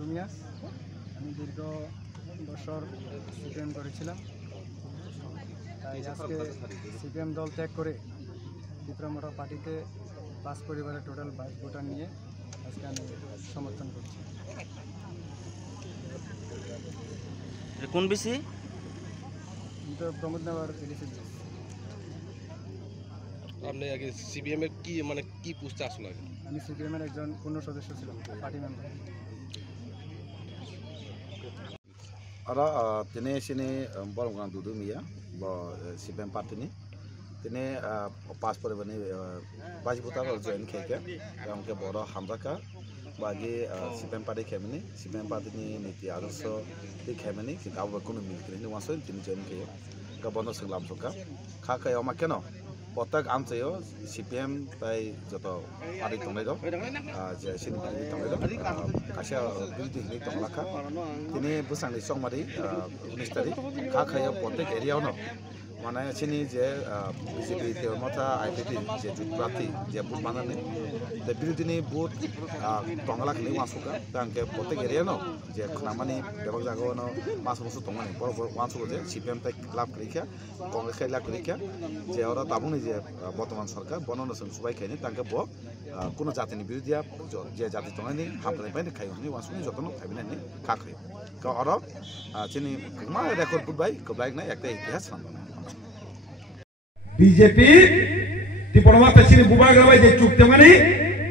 রুমিয়া আমি দীর্ঘ বছর সিপিএম করেছিলাম। তাই আজকে সিপিএম দল ত্যাগ করে ত্রিপুরা মোটর পার্টিতে 5 পরিবারের টোটাল 22 ভোটার নিয়ে আজকে আমি সমর্থন করছি। কোন বিসি? তো প্রমোদনগর এডিসি। আপনি আগে সিপিএম এর কি পোস্টে আসলে? আমি সিপিএম এর একজন পূর্ণ সদস্য ছিলাম, party member. Ara tene sini borong dudu miya bo CPM party ni tene pas pore bani baji buta ro join kheke ram ke boro hamraka bagi CPM party khemini CPM party ni niti adarso ti khemini ki abo kono milkri ni waso tini join kheye ga bondo singlam soka kha kha yoma keno প্রত্যেক আনছেও CPM তাই যত party দংলাই দো যে সিনি party দংলাই দো কাছে বিরোধী হিনি দংলাখা তিনি বুসাংনি সংমারি 19 তারিখ খা খায় প্রত্যেক এরিয়াও মানে সিনি যে বিজেপি তেমতা আইপিপি যে জুট প্রার্থী যে বুথ বানানে তে বিরোধীনি বুথ দংলাখনি ওয়াসুকা তাংকে প্রত্যেক এরিয়াও যে খামানি বেবক জায়গাও মাস বছর দংমানি বড় বড় ওয়াসুকা যে সিপিএম তাই লাভ করিখা কংগ্রেস খাই লাভ করিখা যে ওরা তাবুনি যে বর্তমান সরকার বননসন সবাই খাইনি তাকে ব কোনো জাতিনি বিরোধিয়া যে জাতি দংনি হামলাই বাইনে খাইনি ওয়াসুনি যতন খাইবিনানি খাখাই কা ওরা চিনি মা রেকর্ড বুবাই কবলাইক না একটা ইতিহাস সামনে बीजेपी टिपणवा तशीने बुबागराबाई जे चुकते माने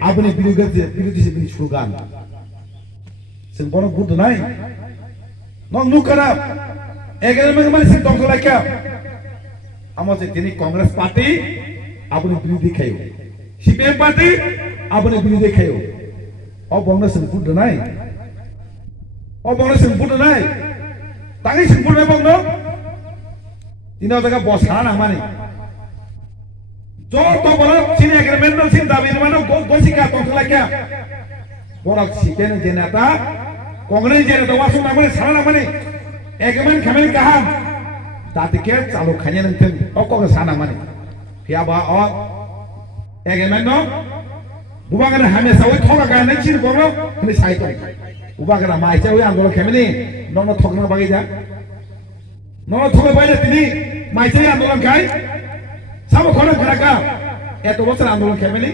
आपने विरोधी से बिनी स्लोगान सिंह बनो बुद्ध नाय नंग नुकरा एगरे में माने सिंह दंगला क्या हमसे तिनी कांग्रेस पार्टी आपने विरोधी खायो सीपीएम पार्टी आपने विरोधी खायो और बंगला सिंह बुद्ध नाय और बंगला सिंह बुद्ध नाय तांगे सिंह बुद्ध बंगलो तिना जगह बसाना माने जो तो बोला सीने एग्रीमेंट में सीन दाबी मानो गोसी का तो क्या बोला सीपीएम जनता कांग्रेस जनता वासु नामने सारा नामने एग्रीमेंट खमेन कहा ताते के चालू खाने नंतन और कांग्रेस साना माने क्या बा और एग्रीमेंट नो बुबागरा हमेशा वही थोड़ा का नहीं चीन बोलो हमें साइड बुबागरा माइचा वही आंदोलन खमेनी नॉन थोकना बागी जा नॉन थोकना बागी तिनी माइचा आंदोलन खाई सब खोना खराका एतो बছর आंदोलन खेमेली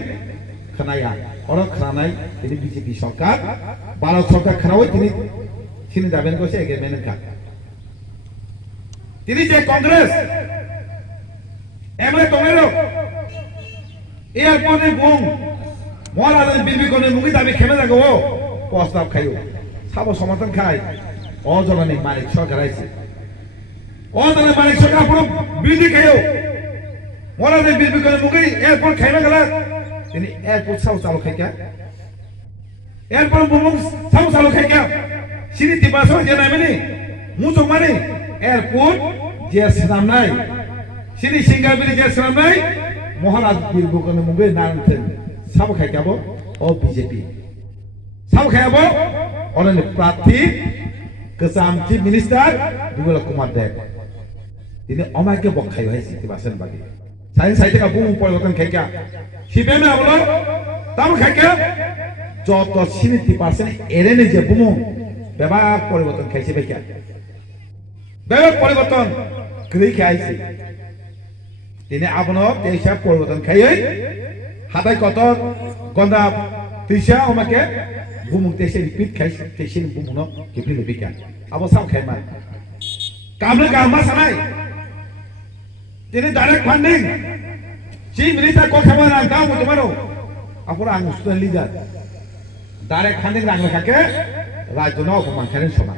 खनाया और खनाय তিনি বিজেপি সরকার ভারত সরকার খনাওই তিনি সিনি দাবেন কইছে এগ্রিমেন্ট কা তিনি যে কংগ্রেস এমএ তোমেরো এয়ারপোর্টে বুম মলালে বিবি কোনে মুগি দাবি খেমে লাগো প্রস্তাব খাইও সব সমর্থন খাই অজননী মালিক সরকার আইছে অজননী মালিক সরকার পুরো বিধি খাইও मोला दे बिल्कुल करे मुगी एयरपोर्ट खाइना गला तिनी एयरपोर्ट साउ चालू खाइ क्या एयरपोर्ट बुमुङ साउ चालू खाइ क्या सिनी तिबासो जे नामेनी मुजो माने एयरपोर्ट जे सनाम नाय सिनी सिंगाबिरी जे सनाम नाय महाराज बिल्कुल करे मुगी नानथेन सब खाइ क्या बो ओ बीजेपी सब खायाबो ओनने प्रार्थी कसाम चीफ मिनिस्टर दुगला कुमार देव तिनी अमाके बखाइ है तिबासन बागी साइंस साइड का बुम परिवर्तन खाइका सीपीएम में आवलो तब खाइका जो तो 70% एरेने जे बुम बेबा परिवर्तन खाइसे बेका बेबा परिवर्तन करि खाइसे तिने आपनो तेसा परिवर्तन खाइए हाताय कत गंदा तिसा ओमाके बुम तेसे रिपीट खाइसे तेसे बुम न किपि बेका अब सब खाइमा कामले काममा सनाय Ini direct funding. Si militer kau kamu nak tahu macam mana? Aku orang student leader. Direct funding orang mereka ke rajuna pemangkaran sama.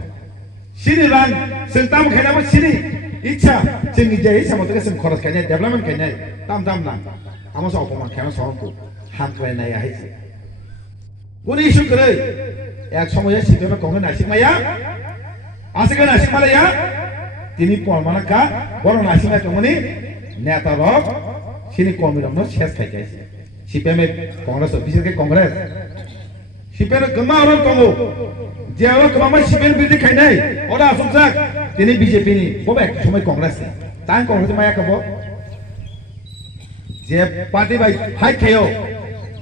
Sini orang sentam kena apa sini? Icha, sini jadi sama tu kesem koras kena development kena. Tam nak. Amos apa pemangkaran sama tu. Hand kena naya hisi. Kuni isu kere. Ek sama ya situ nak kongen asik maya. Asik kan asik malah ya. Ini pol mana ka? Baru asik macam ni. नेता rock सिनी कॉमिरम no शेष खाई जाए CPM में Congress officer के Congress CPM गमा और कमो जे और कमा सीपीएम बिल्ड खाई नहीं और आसुक साक तिनी बीजेपी नी वो बैक समय कांग्रेस ने तां कांग्रेस माया कबो जे पार्टी भाई हाई खायो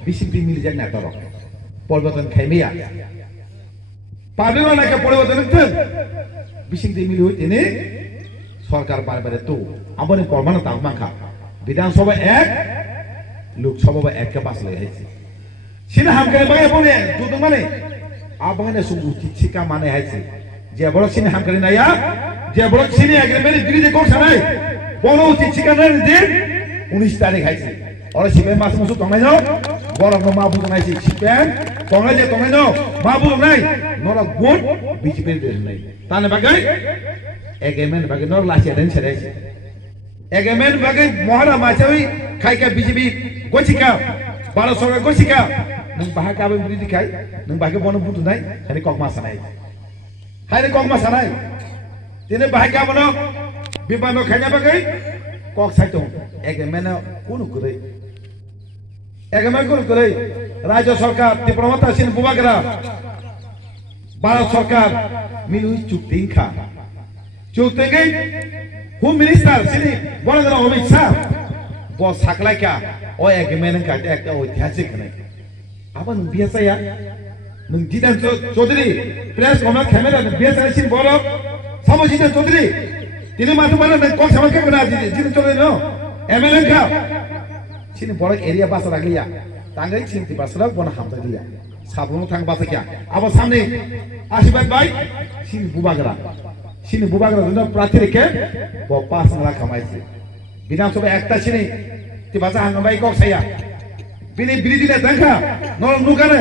बीजेपी मिल जाए नेता रॉक परिवर्तन खाई मिया পাবলিক নাকি পরিবর্তন বিশিং দিয়ে মিলি হইতেনে সরকার বারে তো আবার পরমাণু তাপমাখা বিধানসভা এক লোকসভা এককে পাস লেগেছে সিনা হামকারে বাগে বলে দুটো মানে আবানে সুবু চিকা মানে আছে যে বড় সিনে হামকারে নাইয়া যে বড় সিনে এগ্রিমেন্ট বিরুদ্ধে কোক ছাড়াই বড় চিকা না দিন 19 তারিখ আছে ওরা সিপিএম মাস মুসু তংলাই নাও বড় মা বুঝ নাইছি সিপিএম তংলাই যে তংলাই নাও মা বুঝ নাই নরা গোট বিজেপি দেশ নাই তানে বাগাই এগ্রিমেন্ট বাগে নর লাসি দেন ছেড়াইছে এগ্রিমেন্ট বাগে মহারা মাছাই খাইকা বিজেপি গছিকা বারো সরকার গছিকা नों बाहा गाबो बिदि खाय नों बाहाय बनो बुथुनाय हानि ककमा सानाय हानि ककमा सानाय दिनै बाहाय गाबोनो बिबानो खायना बागै कक साइतो एग्रिमेन्ट कोन करे एग्रिमेन्ट कोन करे राज्य सरकार डिप्लोमाता सिन बुबागरा भारत सरकार मिलु चुक्तिखा चुक्तिगै होम मिनिस्टार सिनि बडगरा अमित शाह ब साकलायका ओ एग्रिमेन्ट का एक ऐतिहासिक नै apa nung biasa ya nung jidan Chaudhary press conference camera nung biasa sin bolo sama jidan Chaudhary tini matu mana nung kok sama ke kena jidan Chaudhary no MLN ka sini bolo area basa lagi ya tanggai sin ti basa lagi bona hamta dia sabun tang basa kya apa samne Ashibad bhai sini bubagra duna prati reke bo pas ngala kamai se bidang sobe ekta sini ti basa hangambai kok saya Bini dile tangka nolong nukane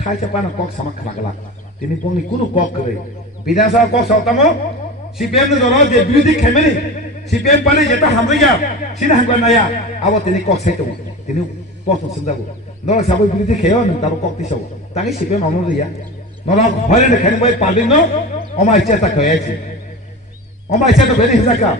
khaisa pana kok sama khlagala tini pongni kunu kok kare bidasa kok sautamo CPM ne doro je birudi khemeni CPM pane jeta hamriya sina hangwa naya abo tini kok saito tini posto sindago nolo sabo birudi kheo ne tabo kok tiso tangi CPM amno dia nolo hore ne khani boy palin no oma icheta khoyechi oma icheta beni hizaka